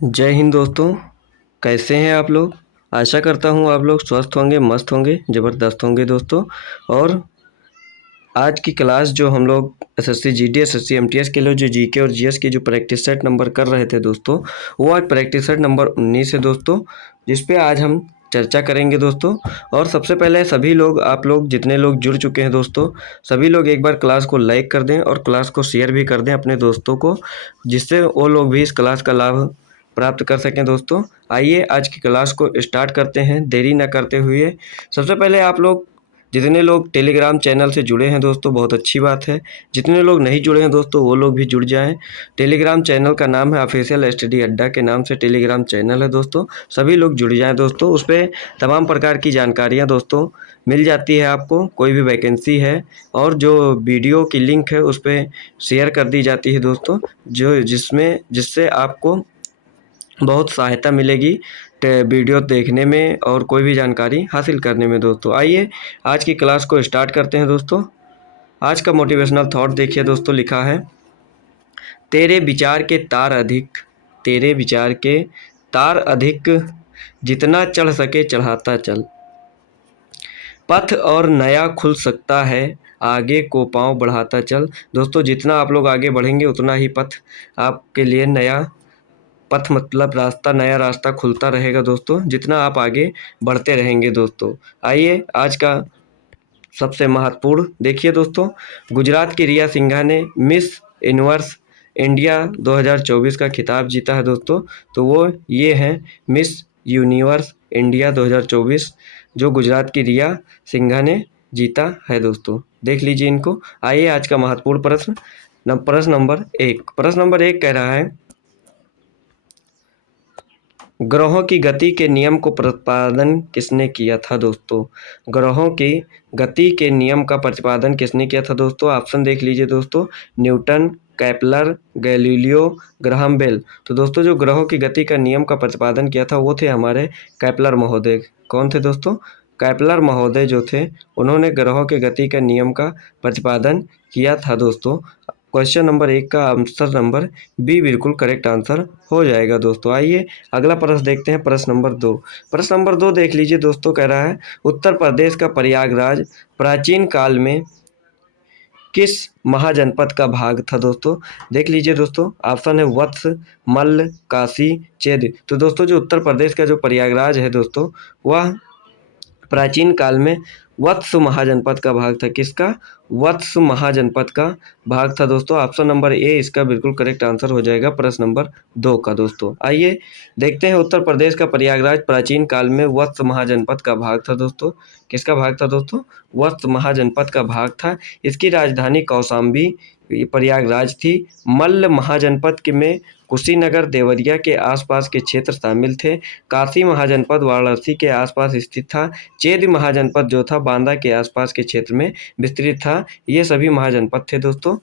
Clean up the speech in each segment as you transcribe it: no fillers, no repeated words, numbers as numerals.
जय हिंद दोस्तों। कैसे हैं आप लोग। आशा करता हूँ आप लोग स्वस्थ होंगे, मस्त होंगे, ज़बरदस्त होंगे दोस्तों। और आज की क्लास जो हम लोग एसएससी जीडी, एसएससी एमटीएस के लिए जो जीके और जीएस की जो प्रैक्टिस सेट नंबर कर रहे थे दोस्तों, वो आज प्रैक्टिस सेट नंबर 19 है दोस्तों, जिस पे आज हम चर्चा करेंगे दोस्तों। और सबसे पहले सभी लोग, आप लोग जितने लोग जुड़ चुके हैं दोस्तों, सभी लोग एक बार क्लास को लाइक कर दें और क्लास को शेयर भी कर दें अपने दोस्तों को, जिससे वो लोग भी इस क्लास का लाभ प्राप्त कर सकें दोस्तों। आइए आज की क्लास को स्टार्ट करते हैं देरी न करते हुए। सबसे पहले आप लोग जितने लोग टेलीग्राम चैनल से जुड़े हैं दोस्तों, बहुत अच्छी बात है। जितने लोग नहीं जुड़े हैं दोस्तों, वो लोग भी जुड़ जाएं। टेलीग्राम चैनल का नाम है ऑफिशियल स्टडी अड्डा के नाम से टेलीग्राम चैनल है दोस्तों। सभी लोग जुड़ जाएं दोस्तों। उस पर तमाम प्रकार की जानकारियां दोस्तों मिल जाती है आपको। कोई भी वैकेंसी है और जो वीडियो की लिंक है उस पर शेयर कर दी जाती है दोस्तों, जिससे आपको बहुत सहायता मिलेगी वीडियो देखने में और कोई भी जानकारी हासिल करने में दोस्तों। आइए आज की क्लास को स्टार्ट करते हैं दोस्तों। आज का मोटिवेशनल थॉट देखिए दोस्तों, लिखा है, तेरे विचार के तार अधिक, तेरे विचार के तार अधिक, जितना चढ़ सके चढ़ाता चल, पथ और नया खुल सकता है, आगे को पांव बढ़ाता चल। दोस्तों जितना आप लोग आगे बढ़ेंगे उतना ही पथ आपके लिए नया, पथ मतलब रास्ता, नया रास्ता खुलता रहेगा दोस्तों, जितना आप आगे बढ़ते रहेंगे दोस्तों। आइए आज का सबसे महत्वपूर्ण देखिए दोस्तों, गुजरात की रिया सिंघा ने मिस यूनिवर्स इंडिया 2024 का खिताब जीता है दोस्तों। तो वो ये हैं मिस यूनिवर्स इंडिया 2024, जो गुजरात की रिया सिंघा ने जीता है दोस्तों। देख लीजिए इनको। आइए आज का महत्वपूर्ण प्रश्न, प्रश्न नंबर 1। प्रश्न नंबर 1 कह रहा है, ग्रहों की गति के नियम को प्रतिपादन किसने किया था दोस्तों। ग्रहों की गति के नियम का प्रतिपादन किसने किया था दोस्तों। ऑप्शन देख लीजिए दोस्तों, Newton, Kepler, Galileo, Graham Bell. तो दोस्तों जो ग्रहों की गति का नियम का प्रतिपादन किया था वो थे हमारे कैपलर महोदय। कौन थे दोस्तों, कैपलर महोदय जो थे, उन्होंने ग्रहों के गति का नियम का प्रतिपादन किया था दोस्तों। क्वेश्चन नंबर 1 का आंसर नंबर बी बिल्कुल करेक्ट आंसर हो जाएगा दोस्तों। आइए अगला प्रश्न देखते हैं, प्रश्न नंबर 2। प्रश्न नंबर 2 देख लीजिए दोस्तों, कह रहा है, उत्तर प्रदेश का प्रयागराज प्राचीन काल में किस महाजनपद का भाग था दोस्तों। देख लीजिए दोस्तों, ऑप्शन है वत्स, मल्ल, काशी, चेद। तो दोस्तों जो उत्तर प्रदेश का जो प्रयागराज है दोस्तों, वह प्राचीन काल में वत्स महाजनपद का भाग था। किसका, वत्स महाजनपद का भाग था दोस्तों। ऑप्शन नंबर ए इसका बिल्कुल करेक्ट आंसर हो जाएगा प्रश्न नंबर 2 का दोस्तों। आइए देखते हैं, उत्तर प्रदेश का प्रयागराज प्राचीन काल में वत्स महाजनपद का भाग था दोस्तों। किसका भाग था दोस्तों, वत्स महाजनपद का भाग था। इसकी राजधानी कौशाम्बी प्रयागराज थी। मल्ल महाजनपद में कुशीनगर, देवरिया के आसपास के क्षेत्र शामिल थे। काशी महाजनपद वाराणसी के आसपास स्थित था। चेद महाजनपद जो था बांदा के आसपास के क्षेत्र में विस्तृत था। ये सभी महाजनपद थे दोस्तों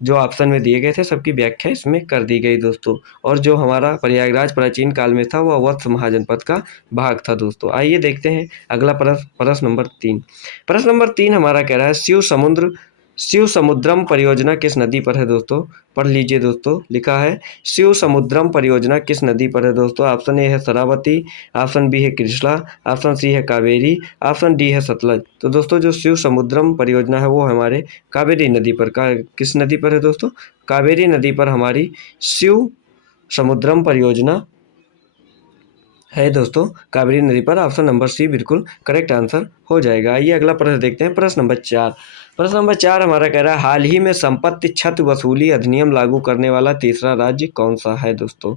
जो ऑप्शन में दिए गए थे, सबकी व्याख्या इसमें कर दी गई दोस्तों। और जो हमारा प्रयागराज प्राचीन काल में था वह वत्स महाजनपद का भाग था दोस्तों। आइए देखते हैं अगला प्रश्न नंबर 3। प्रश्न नंबर 3 हमारा कह रहा है, शिव समुद्रम परियोजना किस नदी पर है दोस्तों। पढ़ लीजिए दोस्तों, लिखा है, शिव समुद्रम परियोजना किस नदी पर है दोस्तों। ऑप्शन ए है शरावती, ऑप्शन बी है कृष्णा, ऑप्शन सी है कावेरी, ऑप्शन डी है सतलज। तो दोस्तों जो शिव समुद्रम परियोजना है वो हमारे कावेरी नदी पर किस नदी पर है दोस्तों, कावेरी नदी पर हमारी शिव समुद्रम परियोजना है दोस्तों, कावेरी नदी पर। ऑप्शन नंबर सी बिल्कुल करेक्ट आंसर हो जाएगा। आइए अगला प्रश्न देखते हैं, प्रश्न नंबर 4। प्रश्न नंबर 4 हमारा कह रहा है, हाल ही में संपत्ति छत वसूली अधिनियम लागू करने वाला तीसरा राज्य कौन सा है दोस्तों।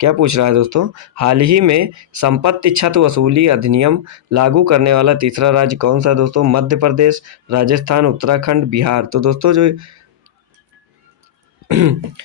क्या पूछ रहा है दोस्तों, हाल ही में संपत्ति छत वसूली अधिनियम लागू करने वाला तीसरा राज्य कौन सा है दोस्तों। मध्य प्रदेश, राजस्थान, उत्तराखंड, बिहार। तो दोस्तों जो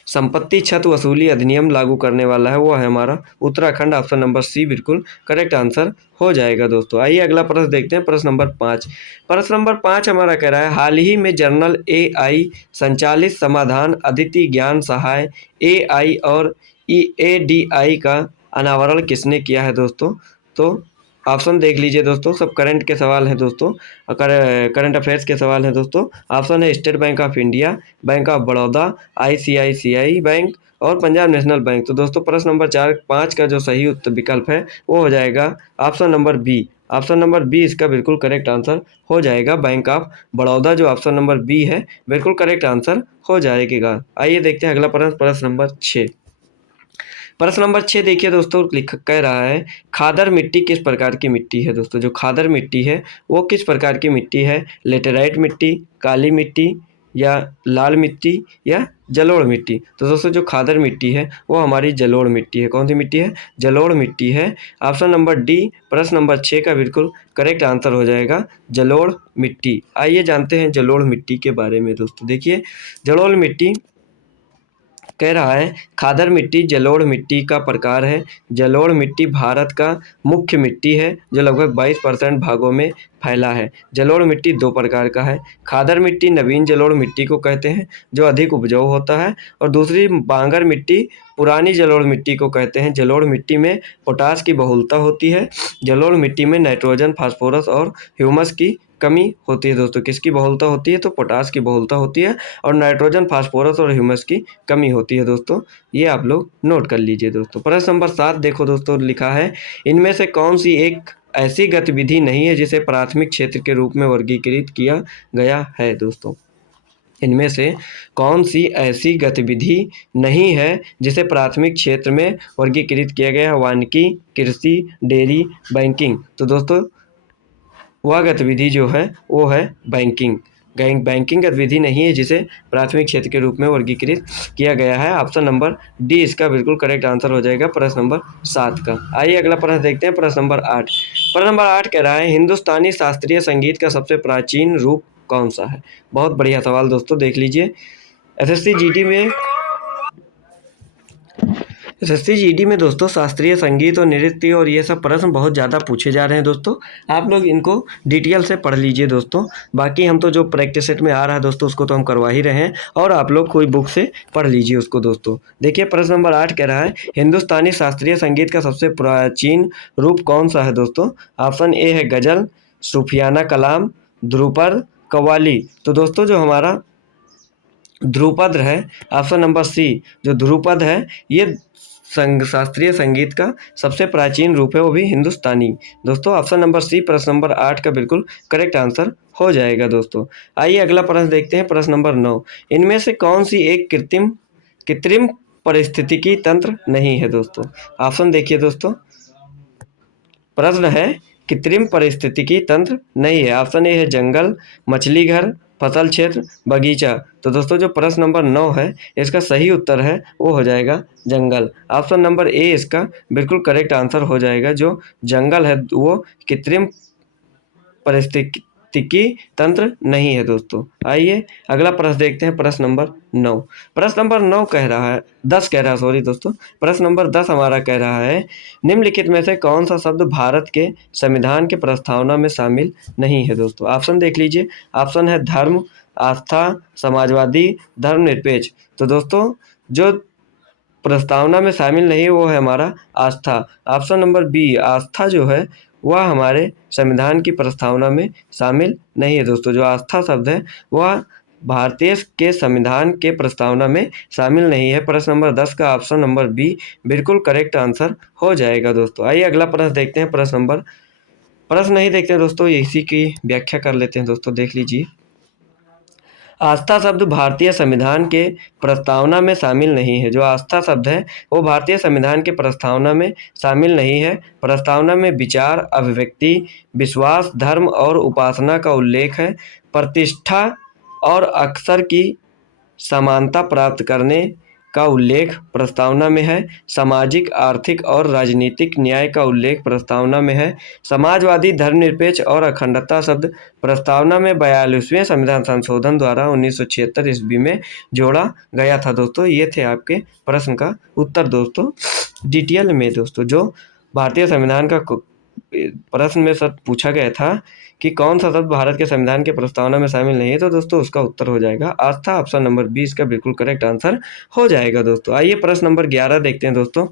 संपत्ति छत वसूली अधिनियम लागू करने वाला है वो है हमारा उत्तराखंड। ऑप्शन नंबर सी बिल्कुल करेक्ट आंसर हो जाएगा दोस्तों। आइए अगला प्रश्न देखते हैं, प्रश्न नंबर 5। प्रश्न नंबर 5 हमारा कह रहा है, हाल ही में जर्नल AI संचालित समाधान अदिति ज्ञान सहाय AI और EADI का अनावरण किसने किया है दोस्तों। तो ऑप्शन देख लीजिए दोस्तों, सब करंट के सवाल हैं दोस्तों, करंट अफेयर्स के सवाल हैं दोस्तों। ऑप्शन है state bank of India, bank of Baroda, ICICI bank, और पंजाब नेशनल बैंक। तो दोस्तों प्रश्न नंबर 5 का जो सही उत्तर विकल्प है वो हो जाएगा option number B. Option number B इसका बिल्कुल करेक्ट आंसर हो जाएगा, बैंक ऑफ बड़ौदा जो ऑप्शन नंबर बी है बिल्कुल करेक्ट आंसर हो जाएगा। आइए देखते हैं अगला प्रश्न, प्रश्न नंबर 6। प्रश्न नंबर 6 देखिए दोस्तों, लिख कह रहा है खादर मिट्टी किस प्रकार की मिट्टी है। दोस्तों जो खादर मिट्टी है वो किस प्रकार की मिट्टी है, लेटेराइट मिट्टी, काली मिट्टी या लाल मिट्टी या जलोढ़ मिट्टी। तो दोस्तों जो खादर मिट्टी है वो हमारी जलोढ़ मिट्टी है। कौन सी मिट्टी है, जलोढ़ मिट्टी है। ऑप्शन नंबर डी प्रश्न नंबर 6 का बिल्कुल करेक्ट आंसर हो जाएगा, जलोढ़ मिट्टी। आइए जानते हैं जलोढ़ मिट्टी के बारे में। दोस्तों देखिए जलोढ़ मिट्टी कह रहा है खादर मिट्टी जलोढ़ मिट्टी का प्रकार है। जलोढ़ मिट्टी भारत का मुख्य मिट्टी है जो लगभग 22% भागों में फैला है। जलोढ़ मिट्टी दो प्रकार का है, खादर मिट्टी नवीन जलोढ़ मिट्टी को कहते हैं जो अधिक उपजाऊ होता है, और दूसरी बांगर मिट्टी पुरानी जलोढ़ मिट्टी को कहते हैं। जलोढ़ मिट्टी में पोटाश की बहुलता होती है। जलोढ़ मिट्टी में नाइट्रोजन, फास्फोरस और ह्यूमस की कमी होती है। दोस्तों किसकी बहुलता होती है, तो पोटाश की बहुलता होती है और नाइट्रोजन, फास्फोरस और ह्यूमस की कमी होती है। दोस्तों ये आप लोग नोट कर लीजिए। दोस्तों प्रश्न नंबर 7 देखो दोस्तों, लिखा है इनमें से कौन सी एक ऐसी गतिविधि नहीं है जिसे प्राथमिक क्षेत्र के रूप में वर्गीकृत किया गया है। दोस्तों इनमें से कौन सी ऐसी गतिविधि नहीं है जिसे प्राथमिक क्षेत्र में वर्गीकृत किया गया है, वानिकी, कृषि, डेयरी, बैंकिंग। तो दोस्तों वह गतिविधि जो है वो है बैंकिंग। बैंकिंग गतिविधि नहीं है जिसे प्राथमिक क्षेत्र के रूप में वर्गीकृत किया गया है। ऑप्शन नंबर डी इसका बिल्कुल करेक्ट आंसर हो जाएगा प्रश्न नंबर 7 का। आइए अगला प्रश्न देखते हैं, प्रश्न नंबर 8। प्रश्न नंबर 8 कह रहा है हिंदुस्तानी शास्त्रीय संगीत का सबसे प्राचीन रूप कौन सा है। बहुत बढ़िया सवाल दोस्तों, देख लीजिए एसएससी जीडी में दोस्तों शास्त्रीय संगीत और नृत्य और ये सब प्रश्न बहुत ज़्यादा पूछे जा रहे हैं। दोस्तों आप लोग इनको डिटेल से पढ़ लीजिए दोस्तों। बाकी हम तो जो प्रैक्टिस सेट में आ रहा है दोस्तों उसको तो हम करवा ही रहे हैं, और आप लोग कोई बुक से पढ़ लीजिए उसको। दोस्तों देखिए प्रश्न नंबर 8 कह रहा है हिंदुस्तानी शास्त्रीय संगीत का सबसे प्राचीन रूप कौन सा है। दोस्तों ऑप्शन ए है गज़ल, सूफियाना कलाम, ध्रुपद, कव्वाली। तो दोस्तों जो हमारा ध्रुपद है, ऑप्शन नंबर सी जो ध्रुपद है ये शास्त्रीय संगीत का सबसे प्राचीन रूप है, वो भी हिंदुस्तानी। दोस्तों ऑप्शन नंबर सी प्रश्न नंबर 8 का बिल्कुल करेक्ट आंसर हो जाएगा। दोस्तों आइए अगला प्रश्न देखते हैं, प्रश्न नंबर 9। इनमें से कौन सी एक कृत्रिम पारिस्थितिकी तंत्र नहीं है। दोस्तों ऑप्शन देखिए दोस्तों, प्रश्न है कृत्रिम पारिस्थितिकी तंत्र नहीं है। ऑप्शन ए है जंगल, मछली घर, फसल क्षेत्र, बगीचा। तो दोस्तों जो प्रश्न नंबर 9 है इसका सही उत्तर है वो हो जाएगा जंगल। ऑप्शन नंबर ए इसका बिल्कुल करेक्ट आंसर हो जाएगा, जो जंगल है वो कृत्रिम पारिस्थितिकी तंत्र नहीं है। दोस्तों आइए अगला प्रश्न देखते हैं, प्रश्न नंबर 9। प्रश्न नंबर 9 कह रहा है 10 कह रहा है, सॉरी दोस्तों, प्रश्न नंबर 10 हमारा कह रहा है निम्नलिखित में से कौन सा शब्द भारत के संविधान के प्रस्तावना में शामिल नहीं है। दोस्तों ऑप्शन देख लीजिए, ऑप्शन है धर्म, आस्था, समाजवादी, धर्मनिरपेक्ष। तो दोस्तों जो प्रस्तावना में शामिल नहीं है वो है हमारा आस्था। ऑप्शन नंबर बी आस्था जो है वह हमारे संविधान की प्रस्तावना में शामिल नहीं है। दोस्तों जो आस्था शब्द है वह भारतीय के संविधान के प्रस्तावना में शामिल नहीं है। प्रश्न नंबर 10 का ऑप्शन नंबर बी बिल्कुल करेक्ट आंसर हो जाएगा। दोस्तों आइए अगला प्रश्न देखते हैं, प्रश्न नहीं देखते हैं दोस्तों, इसी की व्याख्या कर लेते हैं। दोस्तों देख लीजिए, आस्था शब्द भारतीय संविधान के प्रस्तावना में शामिल नहीं है। जो आस्था शब्द है वो भारतीय संविधान के प्रस्तावना में शामिल नहीं है। प्रस्तावना में विचार, अभिव्यक्ति, विश्वास, धर्म और उपासना का उल्लेख है। प्रतिष्ठा और अक्षर की समानता प्राप्त करने का उल्लेख प्रस्तावना में है। सामाजिक, आर्थिक और राजनीतिक न्याय का उल्लेख प्रस्तावना में है। समाजवादी, धर्मनिरपेक्ष और अखंडता शब्द प्रस्तावना में 42वें संविधान संशोधन द्वारा 1976 ईस्वी में जोड़ा गया था। दोस्तों ये थे आपके प्रश्न का उत्तर। दोस्तों डिटेल में दोस्तों जो भारतीय संविधान का प्रश्न में सर पूछा गया था कि कौन सा शब्द भारत के संविधान के प्रस्तावना में शामिल नहीं है, तो दोस्तों उसका उत्तर हो जाएगा आस्था। ऑप्शन नंबर 20 का बिल्कुल करेक्ट आंसर हो जाएगा। दोस्तों आइए प्रश्न नंबर 11 देखते हैं। दोस्तों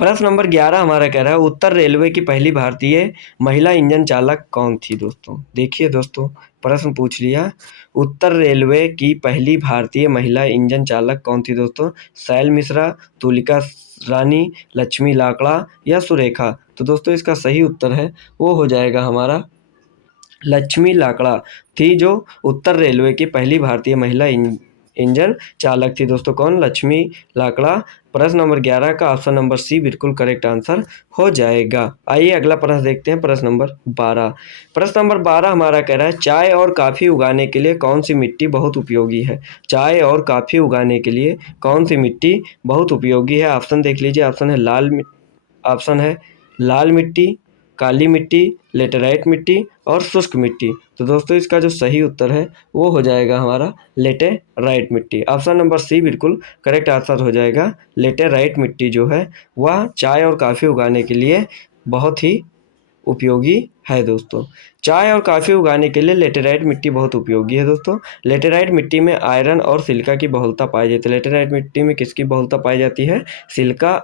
प्रश्न नंबर 11 हमारा कह रहा है उत्तर रेलवे की पहली भारतीय महिला इंजन चालक कौन थी दोस्तों। देखिए दोस्तों, प्रश्न पूछ लिया, उत्तर रेलवे की पहली भारतीय महिला इंजन चालक कौन थी दोस्तों। शैल मिश्रा, तुलिका रानी, लक्ष्मी लाकड़ा या सुरेखा। तो दोस्तों इसका सही उत्तर है वो हो जाएगा हमारा लक्ष्मी लाकड़ा थी, जो उत्तर रेलवे की पहली भारतीय महिला इंजन चालक थी दोस्तों। कौन? लक्ष्मी लाकड़ा। प्रश्न नंबर 11 का ऑप्शन नंबर सी बिल्कुल करेक्ट आंसर हो जाएगा। आइए अगला प्रश्न देखते हैं, प्रश्न नंबर 12। प्रश्न नंबर 12 हमारा कह रहा है चाय और कॉफ़ी उगाने के लिए कौन सी मिट्टी बहुत उपयोगी है। चाय और कॉफ़ी उगाने के लिए कौन सी मिट्टी बहुत उपयोगी है। ऑप्शन देख लीजिए, ऑप्शन है लाल मिट्टी, काली मिट्टी, लेटेराइट मिट्टी और शुष्क मिट्टी। तो दोस्तों इसका जो सही उत्तर है वो हो जाएगा हमारा लेटेराइट मिट्टी। ऑप्शन नंबर सी बिल्कुल करेक्ट आंसर हो जाएगा। लेटेराइट मिट्टी जो है वह चाय और कॉफ़ी उगाने के लिए बहुत ही उपयोगी है दोस्तों। चाय और कॉफ़ी उगाने के लिए लेटेराइट मिट्टी बहुत उपयोगी है दोस्तों। लेटेराइट मिट्टी में आयरन और सिलिका की बहुलता पाई जाती है। लेटेराइट मिट्टी में किसकी बहुलता पाई जाती है? सिलिका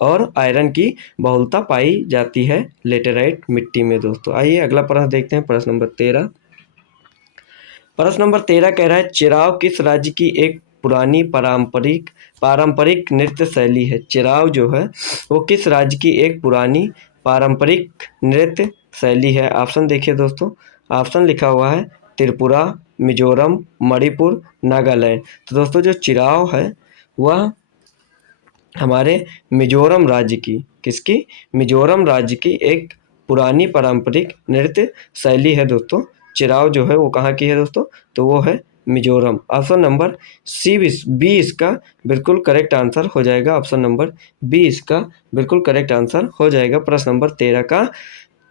और आयरन की बहुलता पाई जाती है लेटेराइट मिट्टी में दोस्तों। आइए अगला प्रश्न देखते हैं, प्रश्न नंबर 13। प्रश्न नंबर 13 कह रहा है चिराव किस राज्य की एक पुरानी पारंपरिक नृत्य शैली है। चिराव जो है वो किस राज्य की एक पुरानी पारंपरिक नृत्य शैली है। ऑप्शन देखिए दोस्तों, ऑप्शन लिखा हुआ है त्रिपुरा, मिजोरम, मणिपुर, नागालैंड। तो दोस्तों जो चिराव है वह हमारे मिजोरम राज्य की, किसकी? मिजोरम राज्य की एक पुरानी पारंपरिक नृत्य शैली है दोस्तों। चिराव जो है वो कहाँ की है दोस्तों? तो वो है मिजोरम। ऑप्शन नंबर बी इसका बिल्कुल करेक्ट आंसर हो जाएगा। ऑप्शन नंबर बी इसका बिल्कुल करेक्ट आंसर हो जाएगा। प्रश्न नंबर 13 का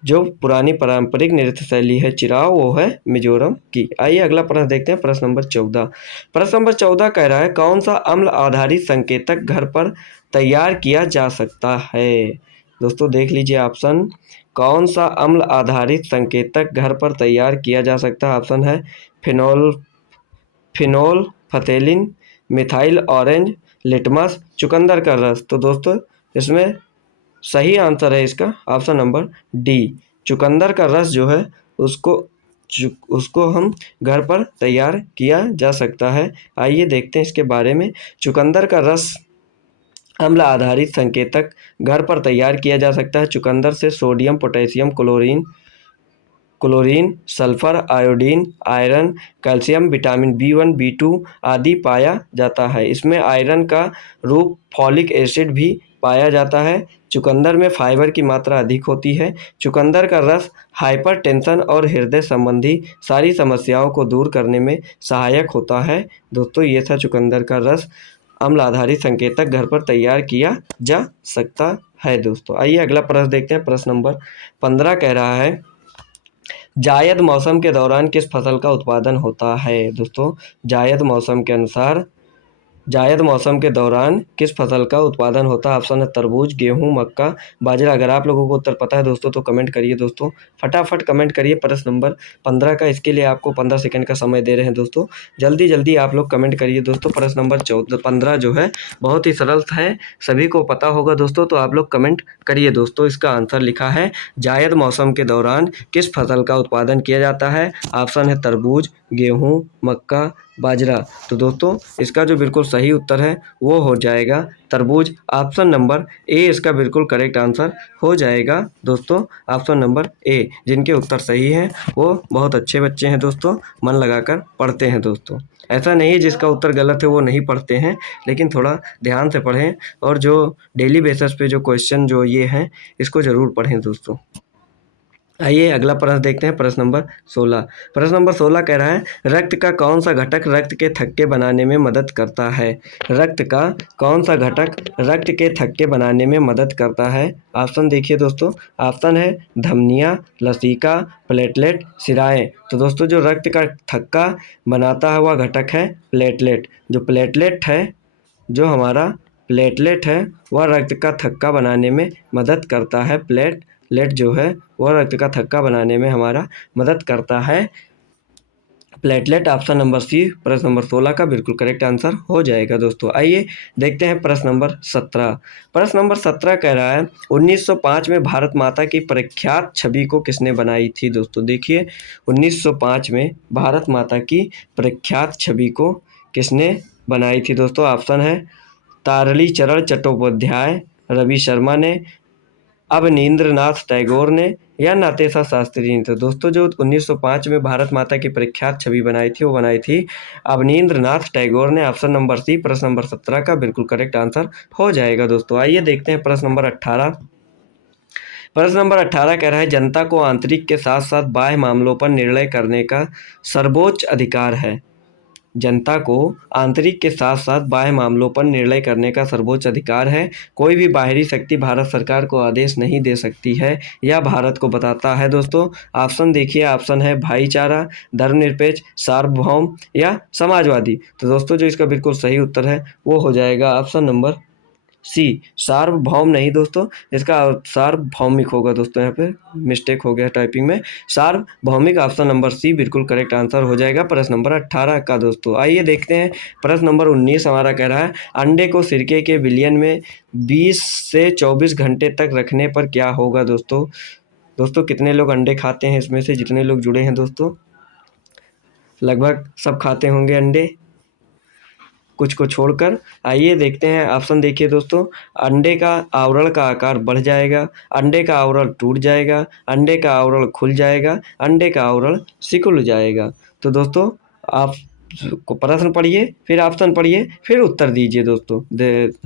जो पुरानी पारंपरिक नृत्य शैली है चिराव वो है मिजोरम की। आइए अगला प्रश्न देखते हैं, प्रश्न नंबर 14। प्रश्न नंबर 14 कह रहा है कौन सा अम्ल आधारित संकेतक घर पर तैयार किया जा सकता है। दोस्तों देख लीजिए ऑप्शन, कौन सा अम्ल आधारित संकेतक घर पर तैयार किया जा सकता है। ऑप्शन है फिनोल फथेलिन, मिथाइल ऑरेंज, लिटमस, चुकंदर का रस। तो दोस्तों इसमें सही आंसर है इसका ऑप्शन नंबर डी। चुकंदर का रस जो है उसको हम घर पर तैयार किया जा सकता है। आइए देखते हैं इसके बारे में। चुकंदर का रस अम्ल आधारित संकेतक घर पर तैयार किया जा सकता है। चुकंदर से sodium, potassium, chlorine, sulphur, iodine, iron, calcium, vitamin B1, B2 आदि पाया जाता है। इसमें आयरन का रूप फॉलिक एसिड भी पाया जाता है। चुकंदर में फाइबर की मात्रा अधिक होती है। चुकंदर का रस हाइपरटेंशन और हृदय संबंधी सारी समस्याओं को दूर करने में सहायक होता है। दोस्तों ये था चुकंदर का रस अम्ल आधारित संकेतक घर पर तैयार किया जा सकता है दोस्तों। आइए अगला प्रश्न देखते हैं, प्रश्न नंबर 15 कह रहा है जायद मौसम के दौरान किस फसल का उत्पादन होता है। दोस्तों जायद मौसम के दौरान किस फसल का उत्पादन होता है। ऑप्शन है तरबूज, गेहूं, मक्का, बाजरा। अगर आप लोगों को उत्तर पता है दोस्तों तो कमेंट करिए दोस्तों, फटाफट कमेंट करिए। प्रश्न नंबर 15 का, इसके लिए आपको 15 सेकंड का समय दे रहे हैं दोस्तों, जल्दी जल्दी आप लोग कमेंट करिए दोस्तों। प्रश्न नंबर 15 जो है बहुत ही सरल है, सभी को पता होगा दोस्तों, तो आप लोग कमेंट करिए दोस्तों। इसका आंसर लिखा है जायद मौसम के दौरान किस फसल का उत्पादन किया जाता है। ऑप्शन है तरबूज, गेहूँ, मक्का, बाजरा। तो दोस्तों इसका जो बिल्कुल सही उत्तर है वो हो जाएगा तरबूज। ऑप्शन नंबर ए इसका बिल्कुल करेक्ट आंसर हो जाएगा दोस्तों। ऑप्शन नंबर ए, जिनके उत्तर सही हैं वो बहुत अच्छे बच्चे हैं दोस्तों, मन लगाकर पढ़ते हैं दोस्तों। ऐसा नहीं जिसका उत्तर गलत है वो नहीं पढ़ते हैं, लेकिन थोड़ा ध्यान से पढ़ें और जो डेली बेसिस पे जो क्वेश्चन जो ये हैं इसको ज़रूर पढ़ें दोस्तों। आइए अगला प्रश्न देखते हैं, प्रश्न नंबर 16। प्रश्न नंबर 16 कह रहा है रक्त का कौन सा घटक रक्त के थक्के बनाने में मदद करता है। रक्त का कौन सा घटक रक्त के थक्के बनाने में मदद करता है। ऑप्शन देखिए दोस्तों, ऑप्शन है धमनियाँ, लसीका, प्लेटलेट, सिराएँ। तो दोस्तों जो रक्त का थक्का बनाता है वह घटक है प्लेटलेट। जो हमारा प्लेटलेट है वह रक्त का थक्का बनाने में मदद करता है। प्लेटलेट जो है वह रक्त का थक्का बनाने में हमारा मदद करता है। प्लेटलेट ऑप्शन नंबर सी प्रश्न नंबर 16 का बिल्कुल करेक्ट आंसर हो जाएगा दोस्तों। आइए देखते हैं प्रश्न नंबर 17। प्रश्न नंबर 17 कह रहा है 1905 में भारत माता की प्रख्यात छवि को किसने बनाई थी दोस्तों। देखिए 1905 में भारत माता की प्रख्यात छवि को किसने बनाई थी दोस्तों। ऑप्शन है तारली चरण चट्टोपाध्याय, रवि शर्मा ने, अवनींद्रनाथ टैगोर ने या नातेशा शास्त्री ने। तो दोस्तों जो 1905 में भारत माता की प्रख्यात छवि बनाई थी वो बनाई थी अवनींद्रनाथ टैगोर ने। ऑप्शन नंबर सी प्रश्न नंबर 17 का बिल्कुल करेक्ट आंसर हो जाएगा दोस्तों। आइए देखते हैं प्रश्न नंबर 18। प्रश्न नंबर 18 कह रहा है जनता को आंतरिक के साथ साथ बाह्य मामलों पर निर्णय करने का सर्वोच्च अधिकार है। जनता को आंतरिक के साथ साथ बाह्य मामलों पर निर्णय करने का सर्वोच्च अधिकार है। कोई भी बाहरी शक्ति भारत सरकार को आदेश नहीं दे सकती है, यह भारत को बताता है दोस्तों। ऑप्शन देखिए, ऑप्शन है भाईचारा, धर्मनिरपेक्ष, सार्वभौम या समाजवादी। तो दोस्तों जो इसका बिल्कुल सही उत्तर है वो हो जाएगा ऑप्शन नंबर सी सार्वभौम नहीं दोस्तों, इसका सार्वभौमिक होगा दोस्तों। यहाँ पे मिस्टेक हो गया टाइपिंग में, सार्वभौमिक ऑप्शन नंबर सी बिल्कुल करेक्ट आंसर हो जाएगा प्रश्न नंबर 18 का दोस्तों। आइए देखते हैं प्रश्न नंबर 19 हमारा कह रहा है अंडे को सिरके के विलयन में 20 से 24 घंटे तक रखने पर क्या होगा दोस्तों। दोस्तों कितने लोग अंडे खाते हैं, इसमें से जितने लोग जुड़े हैं दोस्तों लगभग सब खाते होंगे अंडे, कुछ को छोड़कर। आइए देखते हैं ऑप्शन देखिए दोस्तों, अंडे का आवरण का आकार बढ़ जाएगा, अंडे का आवरण टूट जाएगा, अंडे का आवरण खुल जाएगा, अंडे का आवरण सिकुड़ जाएगा। तो दोस्तों आप को प्रश्न पढ़िए, फिर ऑप्शन पढ़िए, फिर उत्तर दीजिए दोस्तों।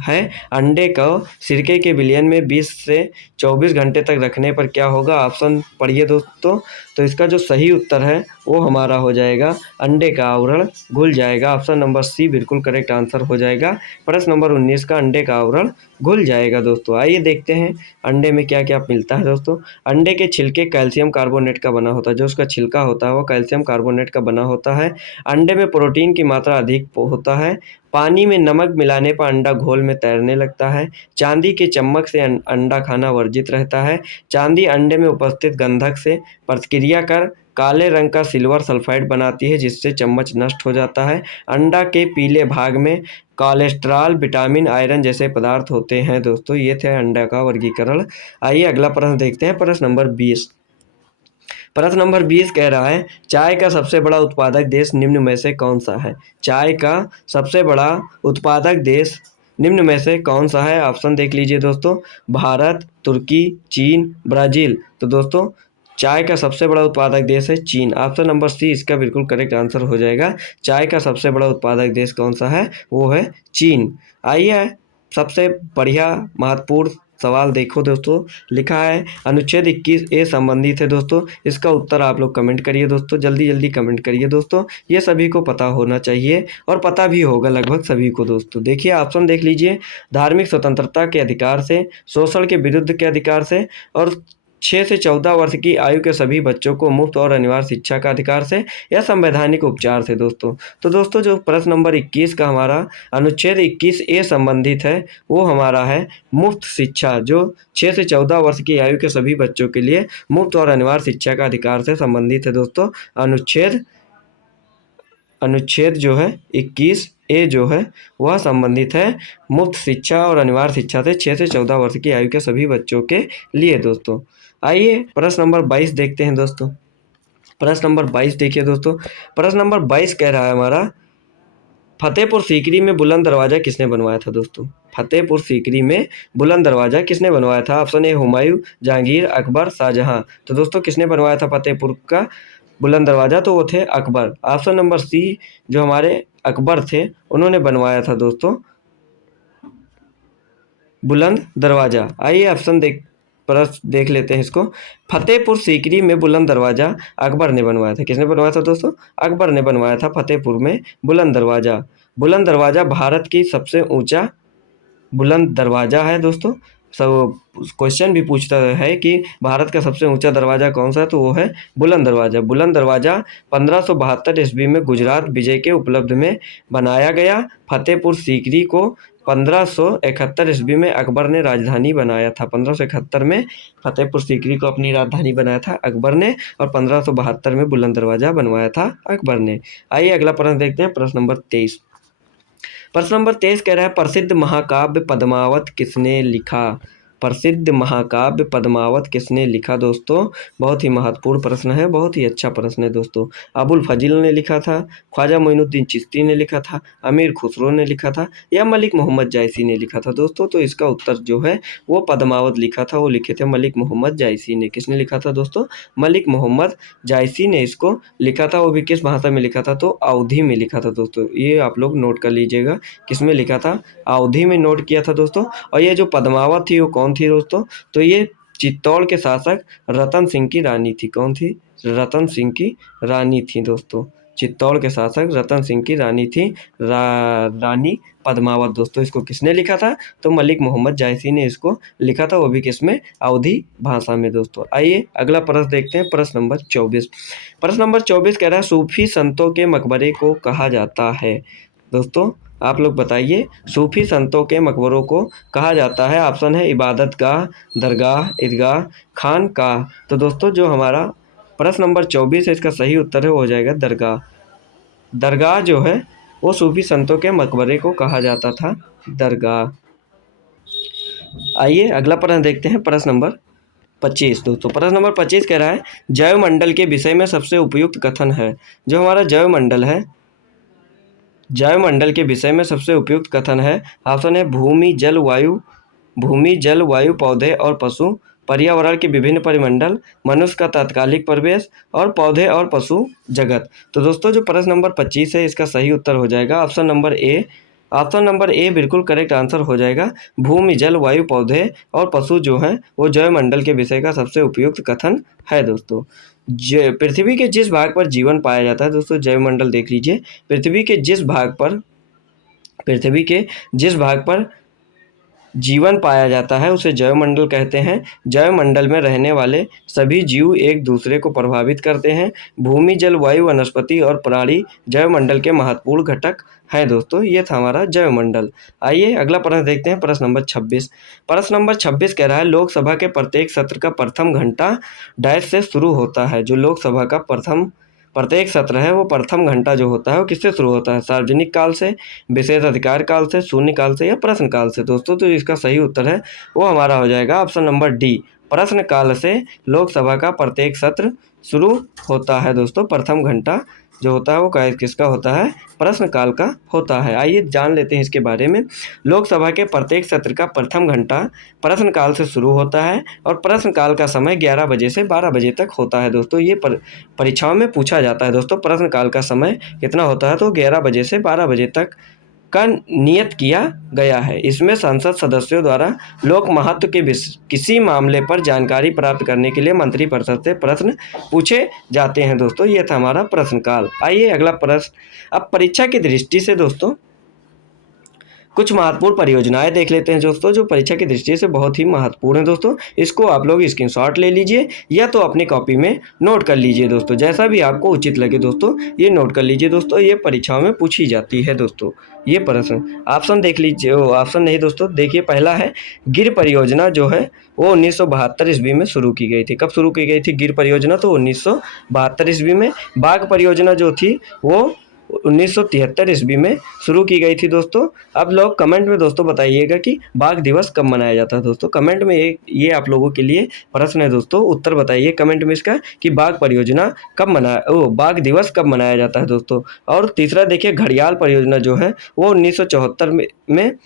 है अंडे को सिरके के विलयन में 20 से 24 घंटे तक रखने पर क्या होगा। ऑप्शन पढ़िए दोस्तों। तो इसका जो सही उत्तर है वो हमारा हो जाएगा अंडे का आवरण घुल जाएगा। ऑप्शन नंबर सी बिल्कुल करेक्ट आंसर हो जाएगा प्रश्न नंबर 19 का, अंडे का आवरण घुल जाएगा दोस्तों। आइए देखते हैं अंडे में क्या क्या मिलता है दोस्तों। अंडे के छिलके कैल्शियम कार्बोनेट का बना होता है, जो उसका छिलका होता है वो कैल्शियम कार्बोनेट का बना होता है। अंडे में प्रोटीन की मात्रा अधिक होता है। पानी में नमक मिलाने पर अंडा घोल में तैरने लगता है। चांदी के चम्मच से अंडा खाना वर्जित रहता है। चांदी अंडे में उपस्थित गंधक से प्रतिक्रिया कर काले रंग का सिल्वर सल्फाइड बनाती है, जिससे चम्मच नष्ट हो जाता है। अंडा के पीले भाग में कोलेस्ट्रॉल, विटामिन, आयरन जैसे पदार्थ होते हैं दोस्तों। ये थे अंडा का वर्गीकरण। आइए अगला प्रश्न देखते हैं, प्रश्न नंबर 20। प्रश्न नंबर 20 कह रहा है चाय का सबसे बड़ा उत्पादक देश निम्न में से कौन सा है। चाय का सबसे बड़ा उत्पादक देश निम्न में से कौन सा है। ऑप्शन देख लीजिए दोस्तों, भारत, तुर्की, चीन, ब्राज़ील। तो दोस्तों चाय का सबसे बड़ा उत्पादक देश है चीन। ऑप्शन नंबर सी इसका बिल्कुल करेक्ट आंसर हो जाएगा। चाय का सबसे बड़ा उत्पादक देश कौन सा है, वो है चीन। आइए सबसे बढ़िया महत्वपूर्ण सवाल देखो दोस्तों, लिखा है अनुच्छेद 21A संबंधित है दोस्तों। इसका उत्तर आप लोग कमेंट करिए दोस्तों, जल्दी जल्दी कमेंट करिए दोस्तों, ये सभी को पता होना चाहिए और पता भी होगा लगभग सभी को दोस्तों। देखिए ऑप्शन देख लीजिए, धार्मिक स्वतंत्रता के अधिकार से, शोषण के विरुद्ध के अधिकार से, और 6 से 14 वर्ष की आयु के सभी बच्चों को मुफ्त और अनिवार्य शिक्षा का अधिकार से, या संवैधानिक उपचार से दोस्तों। तो दोस्तों जो प्रश्न नंबर 21 का हमारा अनुच्छेद 21A संबंधित है वो हमारा है मुफ्त शिक्षा, जो 6 से 14 वर्ष की आयु के सभी बच्चों के लिए मुफ्त और अनिवार्य शिक्षा का अधिकार से संबंधित है दोस्तों। अनुच्छेद जो है 21A जो है वह संबंधित है मुफ्त शिक्षा और अनिवार्य शिक्षा से 6 से 14 वर्ष की आयु के सभी बच्चों के लिए दोस्तों। आइए प्रश्न नंबर 22 देखते हैं दोस्तों। प्रश्न नंबर 22 देखिए दोस्तों, प्रश्न नंबर 22 कह रहा है हमारा फतेहपुर सीकरी में बुलंद दरवाजा किसने बनवाया था दोस्तों। फतेहपुर सीकरी में बुलंद दरवाजा किसने बनवाया था। Option A Humayun, Jahangir, Akbar, Shahjahan. तो दोस्तों किसने बनवाया था फतेहपुर का बुलंद दरवाजा, तो वो थे अकबर। ऑप्शन नंबर सी जो हमारे अकबर थे उन्होंने बनवाया था दोस्तों बुलंद दरवाजा। आइए ऑप्शन देख लेते हैं इसको। फतेहपुर सीकरी में बुलंद दरवाजा अकबर ने बनवाया था। किसने बनवाया था दोस्तों, अकबर ने बनवाया था फतेहपुर में बुलंद दरवाजा। बुलंद दरवाजा भारत की सबसे ऊंचा बुलंद दरवाजा है दोस्तों। सब क्वेश्चन भी पूछता है कि भारत का सबसे ऊंचा दरवाजा कौन सा है, तो वो है बुलंद दरवाजा। बुलंद दरवाजा 1572 ईस्वी में गुजरात विजय के उपलब्ध में बनाया गया। फतेहपुर सीकरी को 1571 ईस्वी में अकबर ने राजधानी बनाया था। 1571 में फतेहपुर सीकरी को अपनी राजधानी बनाया था अकबर ने, और 1572 में बुलंद दरवाजा बनवाया था अकबर ने। आइए अगला प्रश्न देखते हैं, प्रश्न नंबर 23। प्रश्न नंबर 23 कह रहा है, प्रसिद्ध महाकाव्य पद्मावत किसने लिखा? प्रसिद्ध महाकाव्य पद्मावत किसने लिखा दोस्तों? बहुत ही महत्वपूर्ण प्रश्न है, बहुत ही अच्छा प्रश्न है दोस्तों। अबुल फजील ने लिखा था, ख्वाजा मोइनुद्दीन चिश्ती ने लिखा था, अमीर खुसरो ने लिखा था, या मलिक मोहम्मद जायसी ने लिखा था दोस्तों? तो इसका उत्तर जो है वो पद्मावत लिखा था, वो लिखे थे मलिक मोहम्मद जायसी ने। किसने लिखा था दोस्तों? मलिक मोहम्मद जायसी ने इसको लिखा था। वो भी किस भाषा में लिखा था? तो अवधी में लिखा था दोस्तों। ये आप लोग नोट कर लीजिएगा, किसमें लिखा था? अवधी में नोट किया था दोस्तों। और ये जो पद्मावत थी वो कौन थी दोस्तों? तो ये चित्तौड़ के शासक रतन सिंह की रानी थी। कौन थी? रतन सिंह की रानी थी दोस्तों। चित्तौड़ के शासक रतन सिंह की रानी थी रानी पद्मावत दोस्तों। इसको किसने लिखा था? तो मलिक मोहम्मद जायसी ने इसको लिखा था, वो भी किसमें? अवधी भाषा में दोस्तों। आइए अगला प्रश्न देखते हैं, प्रश्न नंबर 24। प्रश्न नंबर 24 कह रहा है, सूफी संतों के मकबरे को कहा जाता है? दोस्तों आप लोग बताइए, सूफी संतों के मकबरों को कहा जाता है? ऑप्शन है इबादत गाह, दरगाह, ईदगाह, खानकाह। तो दोस्तों जो हमारा प्रश्न नंबर 24 है, इसका सही उत्तर है वो हो जाएगा दरगाह। दरगाह जो है वो सूफी संतों के मकबरे को कहा जाता था दरगाह। आइए अगला प्रश्न देखते हैं, प्रश्न नंबर 25 दोस्तों। प्रश्न नंबर 25 कह रहा है, जैवमंडल के विषय में सबसे उपयुक्त कथन है? जो हमारा जैवमंडल है, जैवमंडल के विषय में सबसे उपयुक्त कथन है, ऑप्शन है भूमि जल वायु पौधे और पशु, पर्यावरण के विभिन्न परिमंडल, मनुष्य का तात्कालिक परिवेश, और पौधे और पशु जगत। तो दोस्तों जो प्रश्न नंबर 25 है, इसका सही उत्तर हो जाएगा option number A. Option number A बिल्कुल करेक्ट आंसर हो जाएगा। भूमि जल वायु पौधे और पशु जो हैं वो जैवमंडल के विषय का सबसे उपयुक्त कथन है दोस्तों। पृथ्वी के जिस भाग पर जीवन पाया जाता है दोस्तों, जैवमंडल देख लीजिए, पृथ्वी के जिस भाग पर जीवन पाया जाता है उसे जैवमंडल कहते हैं। जैवमंडल में रहने वाले सभी जीव एक दूसरे को प्रभावित करते हैं। भूमि जल वायु वनस्पति और प्राणी जैवमंडल के महत्वपूर्ण घटक हैं दोस्तों। ये था हमारा जैवमंडल। आइए अगला प्रश्न देखते हैं, प्रश्न नंबर 26। प्रश्न नंबर 26 कह रहा है, लोकसभा के प्रत्येक सत्र का प्रथम घंटा डैश से शुरू होता है? जो लोकसभा का प्रत्येक सत्र है वो प्रथम घंटा जो होता है वो किससे शुरू होता है? सार्वजनिक काल से, विशेष अधिकार काल से, शून्य काल से, या प्रश्न काल से दोस्तों? तो इसका सही उत्तर है वो हमारा हो जाएगा ऑप्शन नंबर डी। प्रश्न काल से लोकसभा का प्रत्येक सत्र शुरू होता है दोस्तों। प्रथम घंटा जो होता है वो किसका होता है? प्रश्न काल का होता है। आइए जान लेते हैं इसके बारे में। लोकसभा के प्रत्येक सत्र का प्रथम घंटा प्रश्न काल से शुरू होता है और प्रश्न काल का समय 11 बजे से 12 बजे तक होता है दोस्तों। ये परीक्षाओं में पूछा जाता है दोस्तों, प्रश्न काल का समय कितना होता है? तो 11 बजे से 12 बजे तक का नियत किया गया है। इसमें संसद सदस्यों द्वारा लोक महत्व के किसी मामले पर जानकारी प्राप्त करने के लिए मंत्रिपरिषद से प्रश्न पूछे जाते हैं दोस्तों। ये था हमारा प्रश्नकाल। आइए अगला प्रश्न। अब परीक्षा की दृष्टि से दोस्तों कुछ महत्वपूर्ण परियोजनाएं देख लेते हैं दोस्तों, जो परीक्षा की दृष्टि से बहुत ही महत्वपूर्ण है दोस्तों। इसको आप लोग स्क्रीनशॉट ले लीजिए या तो अपनी कॉपी में नोट कर लीजिए दोस्तों, जैसा भी आपको उचित लगे दोस्तों ये नोट कर लीजिए दोस्तों। ये परीक्षाओं में पूछी जाती है दोस्तों ये प्रश्न। ऑप्शन देख लीजिए, ऑप्शन नहीं दोस्तों, देखिए पहला है गिर परियोजना जो है वो 1972 ईस्वी में शुरू की गई थी। कब शुरू की गई थी गिर परियोजना? तो 1972 ईस्वी में। बाघ परियोजना जो थी वो 1973 ईस्वी में शुरू की गई थी दोस्तों। अब लोग कमेंट में दोस्तों बताइएगा कि बाघ दिवस कब मनाया जाता है दोस्तों। कमेंट में ये आप लोगों के लिए प्रश्न है दोस्तों, उत्तर बताइए कमेंट में इसका कि बाघ परियोजना बाघ दिवस कब मनाया जाता है दोस्तों। और तीसरा देखिए घड़ियाल परियोजना जो है वो 1974 में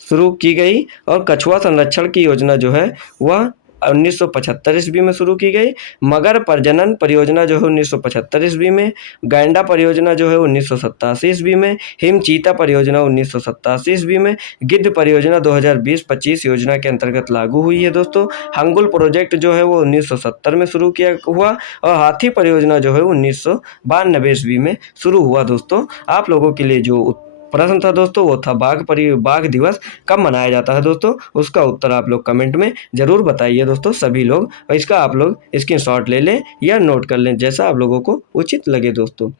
शुरू की गई और कछुआ संरक्षण की योजना जो है वह 1975 ईस्वी में शुरू की गई। मगर प्रजनन परियोजना जो है 1975 ईस्वी में। गैंडा परियोजना जो है 1987 ईस्वी में। हिमचीता परियोजना 1987 ईस्वी में। गिद्ध परियोजना 2020-25 योजना के अंतर्गत लागू हुई है दोस्तों। हंगुल प्रोजेक्ट जो है वो 1970 में शुरू किया हुआ और हाथी परियोजना जो है 1992 ईस्वी में शुरू हुआ दोस्तों। आप लोगों के लिए जो प्रश्न था दोस्तों वो था बाघ दिवस कब मनाया जाता है दोस्तों। उसका उत्तर आप लोग कमेंट में जरूर बताइए दोस्तों सभी लोग, और इसका आप लोग स्क्रीनशॉट ले लें या नोट कर लें जैसा आप लोगों को उचित लगे दोस्तों।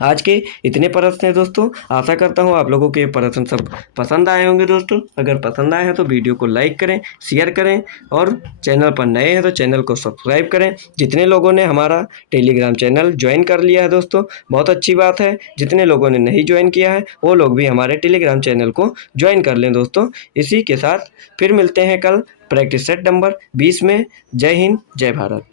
आज के इतने प्रश्न हैं दोस्तों। आशा करता हूँ आप लोगों के ये प्रश्न सब पसंद आए होंगे दोस्तों। अगर पसंद आए हैं तो वीडियो को लाइक करें, शेयर करें और चैनल पर नए हैं तो चैनल को सब्सक्राइब करें। जितने लोगों ने हमारा टेलीग्राम चैनल ज्वाइन कर लिया है दोस्तों, बहुत अच्छी बात है। जितने लोगों ने नहीं ज्वाइन किया है वो लोग भी हमारे टेलीग्राम चैनल को ज्वाइन कर लें दोस्तों। इसी के साथ फिर मिलते हैं कल प्रैक्टिस सेट नंबर 20 में। जय हिंद, जय भारत।